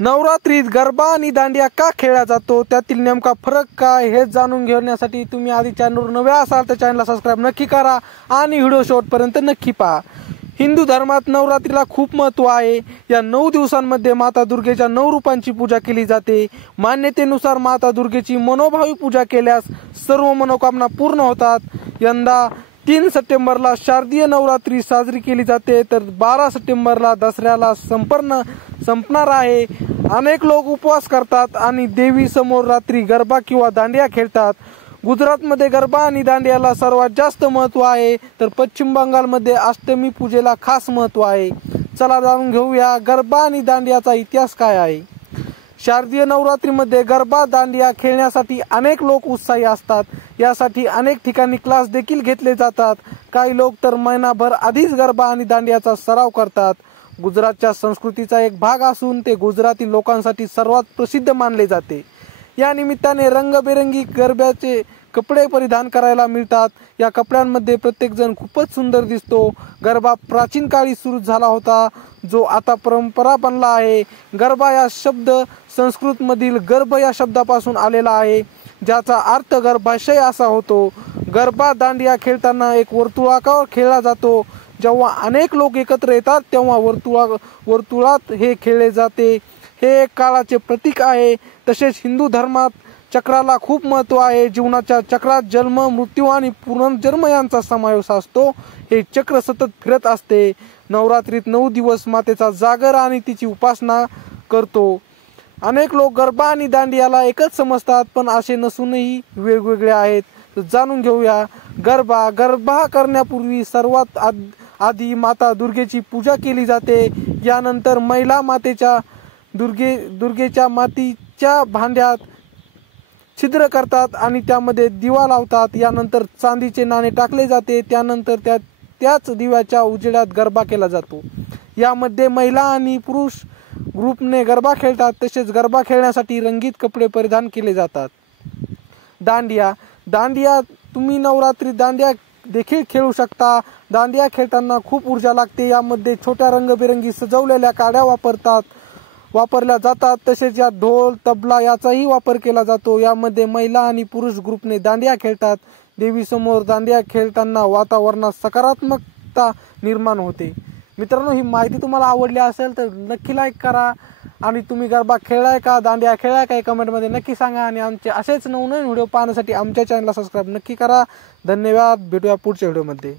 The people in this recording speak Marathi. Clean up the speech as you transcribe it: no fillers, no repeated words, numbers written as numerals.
नवरात्रीत गरबा आणि दांडिया का खेळला जातो, त्यातील नेमका फरक काय हे जाणून घेण्यासाठी तुम्ही आधी चॅनलवर नवे असाल तर चॅनलला सबस्क्राइब नक्की करा आणि व्हिडिओ शेवटपर्यंत नक्की पहा। हिंदू धर्मात नवरात्रीला खूप महत्त्व आहे। या 9 दिवसांमध्ये माता दुर्गेच्या 9 रूपांची पूजा केली जाते। मान्यतेनुसार माता दुर्गेची मनोभावी पूजा केल्यास सर्व मनोकामना पूर्ण होतात। यंदा 3 सप्टेंबरला शारदीय नवरात्री साजरी केली जाते, तर 12 सप्टेंबरला दसऱ्याला संपणार आहे। अनेक लोक उपवास करतात आणि देवी समोर रात्री गरबा किंवा दांडिया खेळतात। गुजरातमध्ये गरबा आणि दांडियाला सर्वात जास्त महत्त्व आहे, तर पश्चिम बंगालमध्ये अष्टमी पूजेला खास महत्त्व आहे। चला जाणून घेऊया गरबा आणि दांडियाचा इतिहास काय आहे। शारदीय नवरात्रीमध्ये गरबा दांडिया खेळण्यासाठी अनेक लोक उत्साही असतात। यासाठी अनेक ठिकाणी क्लास देखील घेतले जातात। काही लोक तर महिनाभर आधीच गरबा आणि दांडियाचा सराव करतात। गुजरातच्या संस्कृतीचा एक भाग असून ते गुजराती लोकांसाठी सर्वात प्रसिद्ध मानले जाते। या निमित्ताने रंगबेरंगी गरब्याचे कपडे परिधान करायला मिळतात। या कपड्यांमध्ये प्रत्येक जण खूपच सुंदर दिसतो। गरबा प्राचीन काळी सुरू झाला होता, जो आता परंपरा बनला आहे। गरबा या शब्द संस्कृत मधील गर्भ या शब्दापासून आलेला आहे, ज्याचा अर्थ गर्भाशय असा होतो। गरबा दांडिया खेळताना एक वर्तुळाकार खेळला जातो। जेव्हा अनेक लोक एकत्र येतात तेव्हा वर्तुळात हे खेळले जाते। हे एक काळाचे प्रतीक आहे। तसेच हिंदू धर्मात चक्राला खूप महत्त्व आहे। जीवनाच्या चक्रात जन्म, मृत्यू आणि पुनर्जन्म यांचा समावेश असतो। हे चक्र सतत फिरत असते। नवरात्रीत 9 दिवस मातेचा जागर आणि तिची उपासना करतो। अनेक लोक गरबा आणि दांडियाला एकच समजतात, पण असे नसूनही वेगवेगळे आहेत। जाणून घेऊया। गरबा करण्यापूर्वी सर्वात आधी माता दुर्गेची पूजा केली जाते। यानंतर महिला मातेच्या दुर्गेच्या मातीच्या भांड्यात छिद्र करतात आणि त्यामध्ये दिवा लावतात। यानंतर चांदीचे नाणे टाकले जाते। त्यानंतर त्याच दिव्याच्या उजेडात गरबा केला जातो। यामध्ये महिला आणि पुरुष ग्रुपने गरबा खेळतात। तसेच गरबा खेळण्यासाठी रंगीत कपडे परिधान केले जातात। दांडिया तुम्ही नवरात्री दांडिया देखील खेळू शकता। दांडिया खेळताना खूप ऊर्जा लागते। यामध्ये छोट्या रंगबिरंगी सजवलेल्या काड्या वापरल्या जातात। तसेच यात ढोल, तबला याचाही वापर केला जातो। यामध्ये महिला आणि पुरुष ग्रुपने दांडिया खेळतात। देवी समोर दांडिया खेळताना वातावरणात सकारात्मकता निर्माण होते। मित्रांनो, ही माहिती तुम्हाला आवडली असेल तर नक्की लाईक करा आणि तुम्ही गरबा खेळलाय का, दांडिया खेळलाय का, कमेंटमध्ये नक्की सांगा आणि आमचे असेच नवनवीन व्हिडिओ पाहण्यासाठी आमच्या चॅनलला सबस्क्राइब नक्की करा। धन्यवाद। भेटूया पुढच्या व्हिडिओमध्ये।